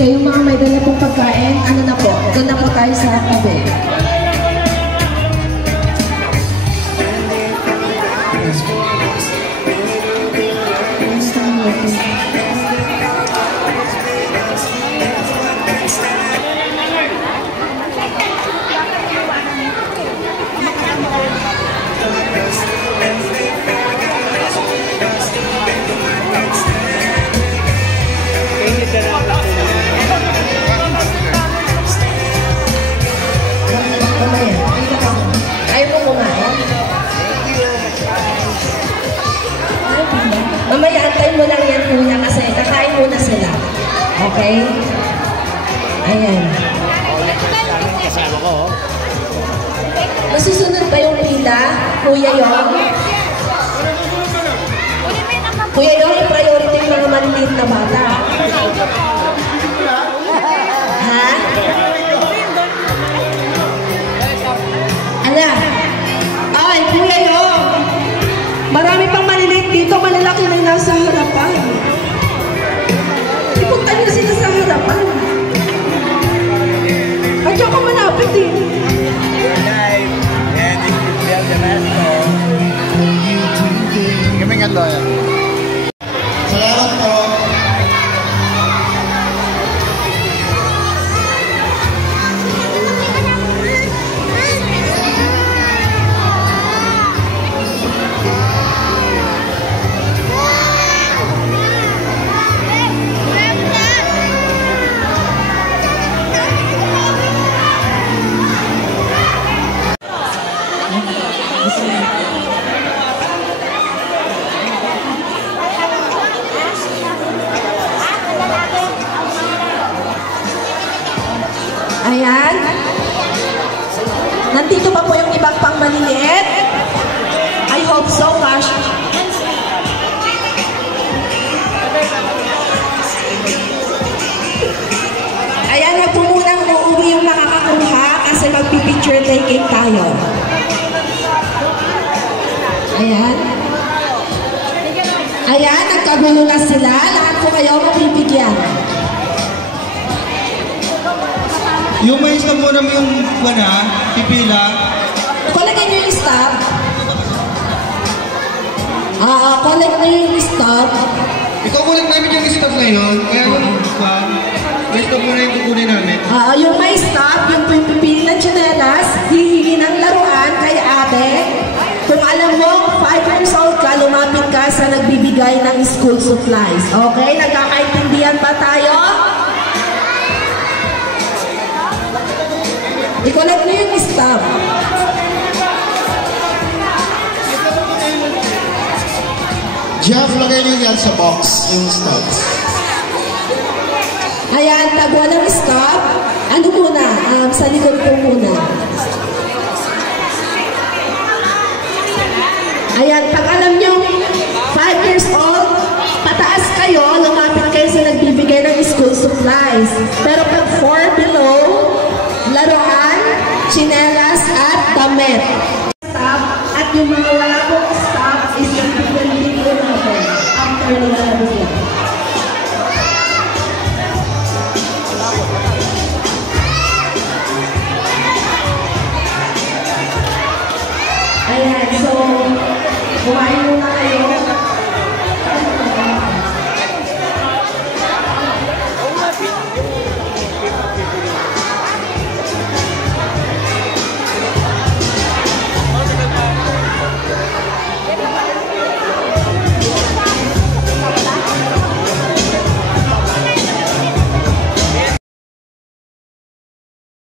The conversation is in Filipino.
Sige, yung mga may dala pong pagkain, ano na po, doon na po tayo sa tabi. Mamaya, antay mo lang yan, kuya, kasi kakain muna sila. Okay? Ayan. Kasama ko, oh. Masusunod ba yung pila, Kuya Yong? Kuya Yong, i-priority yung mga maliliit na bata. Ha? Ala? Ay, Kuya Yong! Marami pang maliliit dito, malalaki na nasa harapan. Ipunta niyo sila sa harapan. At saka malapit eh. Kami nga loyal. Salamat po. Ayan. Nandito pa po yung ibang pang maliliit? I hope so, Cash. Ayan na po munang uuwi yung nakakakuha kasi magpipicture taking tayo. Ayan. Ayan, nagkagulo na sila. Lahat po kayo mapipigyan. Yung may stop mo naman yung pipila. Collect nyo yung stop. Collect nyo yung stop. Ikaw kulang namin yung stop ngayon. Kaya may stop mo na yung kukunin namin. Yung may stop, yung pipili ng tsinelas, hihingi ng laruan kay ate. Kung alam mo, 5 years old ka, lumapit ka sa nagbibigay ng school supplies. Okay? Nagkakaintindihan ba tayo? I-collect nyo yung stop. Jeff, lagay nyo yan sa box, yung stops. Ayan, tagwa ng stop. Ano muna? Sa likod po muna. Ayan, pag alam nyo, 5 years old, pataas kayo, lumapit kayo sa nagbibigay ng school supplies. Pero pag 4 below, laruan, tsinelas at damit. Stop, at yung mga wala pong stop is yung pipilitin natin after nila nabigyan. Ayan, so kumain muna kayo.